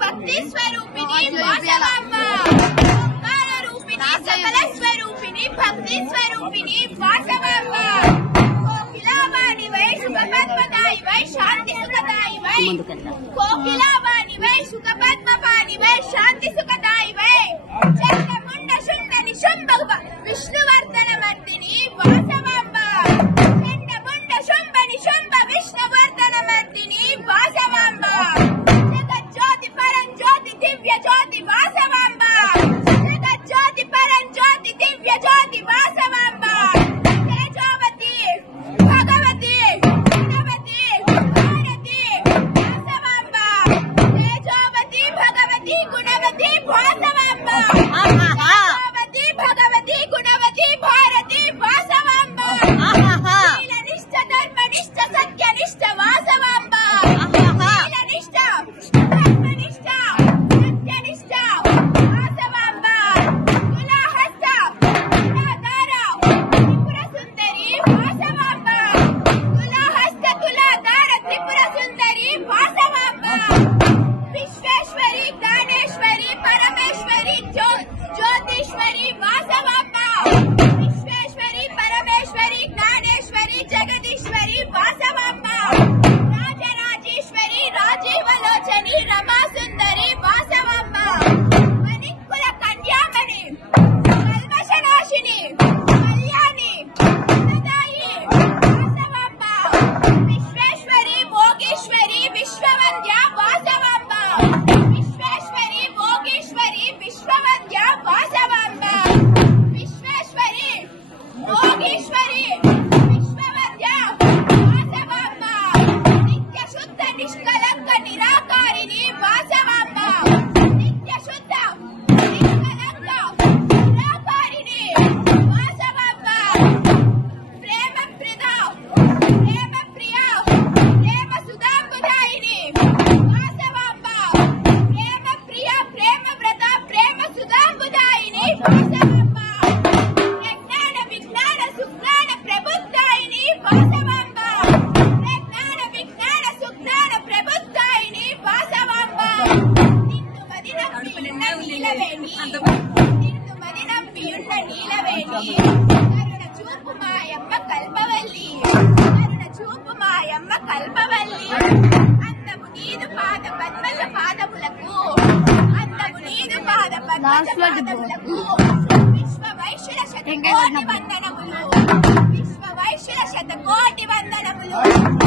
भक्ति स्वरूपिणी वासवांबा ओंकार रूपिणी सकल स्वरूपिणी भक्ति स्वरूपिणी वासवांबा कोकिलावाणी वै सुखपद्मदायि वै शांति सुखदायि वै कोकिलावाणी वै सुखपद्मपाणि वै शांति सुखदायि वै चंद्रमुंड शुंड निशुंभ विष्णुवर्धन मर्दिनी वासवांबा चंद्रमुंड शुंभ निशुंभ विष्णुवर्धन मर्दिनी वासवांबा दिव्य ज्योति वासवांबा जगत ज्योति परम ज्योति दिव्य ज्योति वासवांबा तेजोवती भगवती गुणवती भारती वासवांबा तेजोवती भगवती गुणवती वासवांबा तेजोवती भगवती गुणवती भारती वासवांबा शीलनिष्ठ धर्मनिष्ठ सत्यनिष्ठ वासवांबा शीलनिष्ठ धर्मनिष्ठ ज्योतिश्वरी वासवांबा विश्वेश्वरी परमेश्वरी ज्ञानेश्वरी जगदीश्वरी वासवांबा राजराजेश्वरी राजीवलोचनी रमा सुंदरी वासवांबा मणिकुल कन्यामणि कल्मषनाशिनी कल्याणी गुणदायि वासवांबा विश्वेश्वरी भोगेश्वरी विश्ववन्द्या वासवांबा विश्वेश्वरी भोगेश्वरी विश्ववन्द्या वासवांबा विश्वेश्वरी भोगेश्वरी विश्ववन्द्या वासवांबा नित्य शुद्ध निष्कलंक निराकारिणी वासवांबा नित्य शुद्ध निष्कलंक निराकारिणी वासवांबा प्रेम प्रिया प्रेम प्रिया प्रेम सुधांबुदायिनी वासवांबा प्रेम प्रिया प्रेम व्रता प्रेम सुधांबुदायिनी वासवांबा ज्ञान विज्ञान सुज्ञान प्रबुद्धायिनी वासवांबा ज्ञान विज्ञान सुज्ञान प्रबुद्धायिनी वासवांबा निन्नु मदिनंबियुन्न नीलवेणी निन्नु मदिनंबियुन्न नीलवेणी करुण చూపు మాయమ్మ కల్పవల్లి కరుణ చూపు మాయమ్మ కల్పవల్లి అందము నీదు పాద పద్మజ పాదములకు అందము నీదు పాద పద్మజ పాదములకు విశ్వ వైశ్యుల శతకోటి వందనములు విశ్వ వైశ్యుల శతకోటి వందనములు